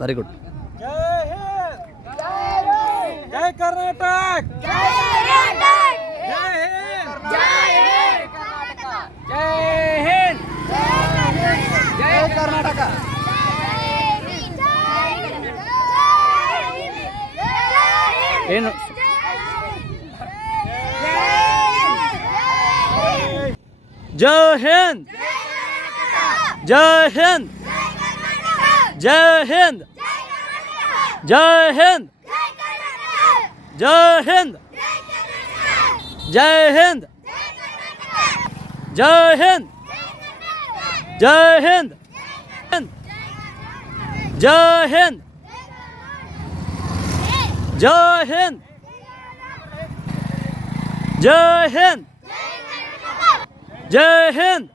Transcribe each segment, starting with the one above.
Very good. ಜೈ ಕರ್ನಾಟಕ. ಕರ್ನಾಟಕ. ಏನು ಜೈ ಹಿಂದ್, ಜೈ ಹಿಂದ್, ಜೈ ಹಿಂದ್, ಜೈ ಹಿಂದ್, ಜೈ ಹಿಂದ್, ಜೈ ಹಿಂದ್, ಜೈ ಹಿಂದ್, ಜೈ ಹಿಂದ್, ಜೈ ಹಿಂದ್, ಜೈ ಹಿಂದ್, ಜೈ ಹಿಂದ್, ಜೈ ಹಿಂದ್,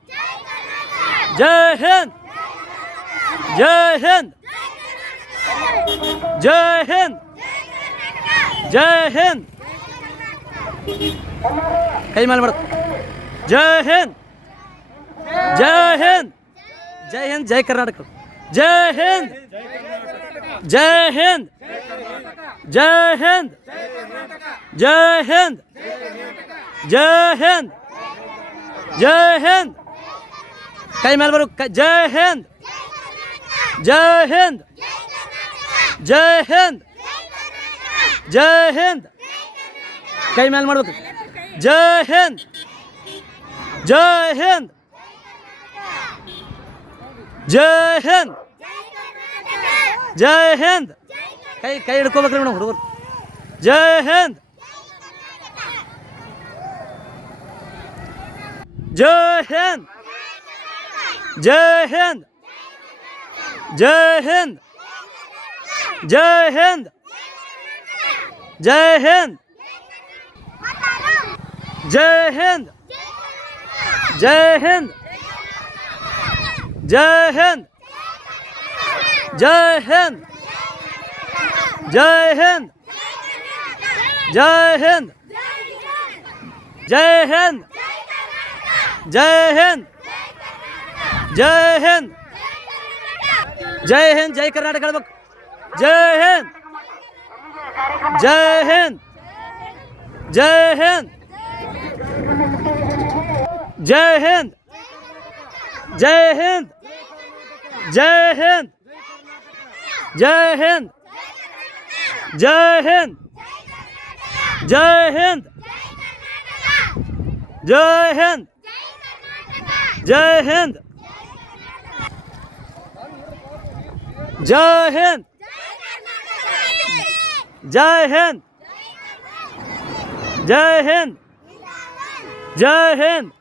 ಜೈ ಹಿಂದ್, ಜೈ ಹಿಂದ್, ಜೈ ಹಿಂದ್, ಜೈ ಹಿಂದ್. ಕೈ ಮೇಲೆ ಮಾಡು. ಜೈ ಹಿಂದ್, ಜೈ ಹಿಂದ್, ಜೈ ಹಿಂದ್, ಜೈ ಕರ್ನಾಟಕ. ಜೈ ಹಿಂದ್, ಜೈ ಹಿಂದ್, ಜೈ ಹಿಂದ್, ಜೈ ಹಿಂದ್, ಜೈ ಹಿಂದ್, ಜೈ ಹಿಂದ್. ಕೈ ಮೇಲೆ ಬರು. ಜೈ ಹಿಂದ್, ಜೈ ಹಿಂದ್, ಜೈ ಹಿಂದ್, ಜೈ ಹಿಂದ್. ಕೈ ಮೇಲೆ ಮಾಡ್ಬೇಕು. ಜೈ ಹಿಂದ್, ಜೈ ಹಿಂದ್, ಜೈ ಹಿಂದ್, ಜೈ ಹಿಂದ್. ಕೈ ಕೈ ಹಿಡ್ಕೋಬೇಕ್ರಿ ಮೇಡಮ್ ಹುಡುಗರು. ಜೈ ಹಿಂದ್, ಜೈ ಹಿಂದ್, ಜೈ ಹಿಂದ್, ಜೈ ಹಿಂದ್, ಜೈ ಹಿಂದ್, ಜೈ ಹಿಂದ್, ಜೈ ಹಿಂದ್, ಜೈ ಹಿಂದ್, ಜೈ ಹಿಂದ್, ಜೈ ಹಿಂದ್, ಜೈ ಹಿಂದ್, ಜೈ ಹಿಂದ್, ಜೈ ಹಿಂದ್, ಜೈ ಹಿಂದ್, ಜೈ ಹಿಂದ್, ಜೈ ಹಿಂದ್, ಜೈ ಕರ್ನಾಟಕ ಹೇಳ್ಬೇಕು. ಜೈ ಹಿಂದ್, ಜೈ ಹಿಂದ್, ಜೈ ಹಿಂದ್, ಜೈ ಹಿಂದ್, ಜೈ ಹಿಂದ್, ಜೈ ಹಿಂದ್, ಜೈ ಹಿಂದ್, ಜೈ ಹಿಂದ್, ಜೈ ಹಿಂದ್, ಜೈ ಹಿಂದ್, ಜೈ ಹಿಂದ್, ಜೈ ಹಿಂದ್, ಜೈ ಹಿಂದ್, ಜೈ ಹಿಂದ್, ಜೈ ಹಿಂದ್,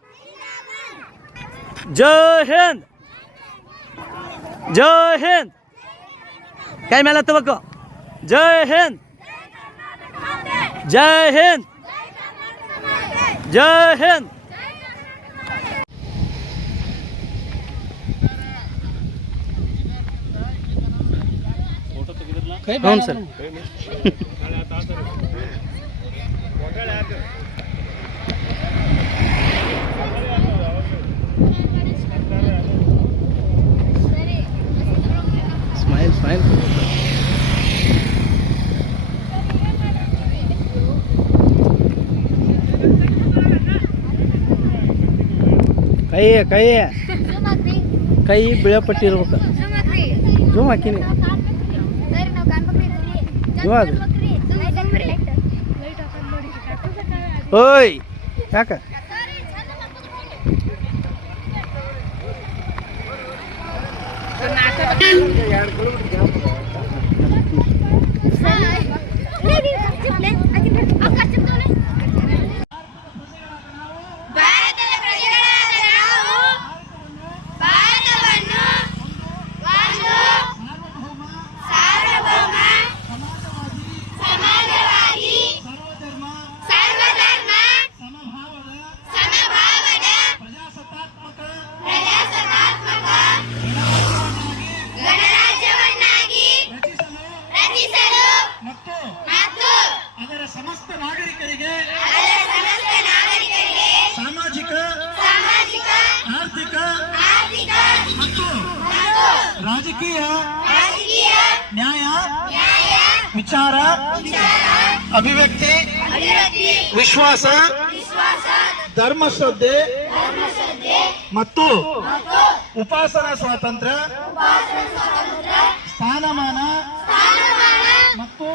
ಜೈ ಹಿಂದ್, ಜೈ ಹಿಂದ್. ಕೈ ಮೇಲೆ ಹತ್ತಬೇಕು. ಜೈ ಹಿಂದ್, ಜೈ ಹಿಂದ್, ಜೈ ಹಿಂದ್. ಹ್ಞೂ ಸರ್. Smile smile. ಕೈ ಕೈ ಕೈ ಬೀಳಪಟ್ಟಿ ಇರ್ಬೇಕು. ಜೂಮ್ ಹಾಕಿನಿ. ಓಯ್ ಯಾಕ ರಾಜಕೀಯ ನ್ಯಾಯ ವಿಚಾರ ಅಭಿವ್ಯಕ್ತಿ ವಿಶ್ವಾಸ ಧರ್ಮಶ್ರದ್ಧೆ ಮತ್ತು ಉಪಾಸನಾ ಸ್ವಾತಂತ್ರ್ಯ ಸ್ಥಾನಮಾನ ಮತ್ತು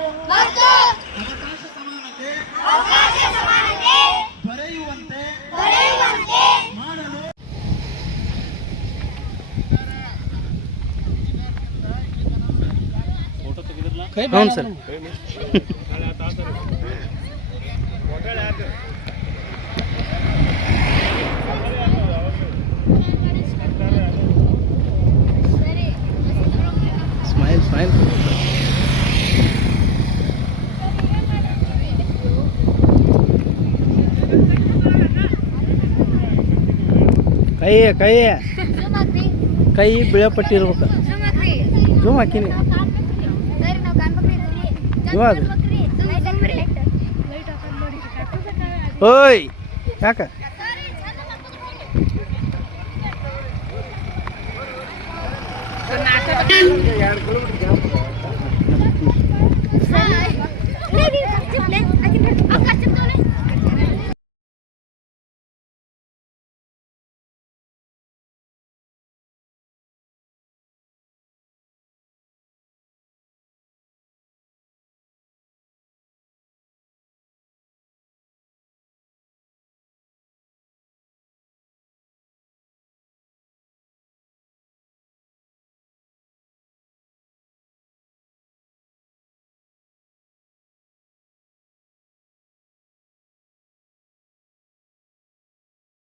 ಅವಕಾಶ ಸಮಾನತೆ ದೊರೆಯುವಂತೆ ಮಾಡಲು ಹೌದು ಸರ್. Smile smile. ಕೈ ಕೈ ಕೈ ಬೀಳಪಟ್ಟಿ ಇರ್ಬೇಕು. ಜೂಮ್ ಹಾಕಿನಿ ಇವಾಗ ಓಯ್ ಯಾಕ Sir,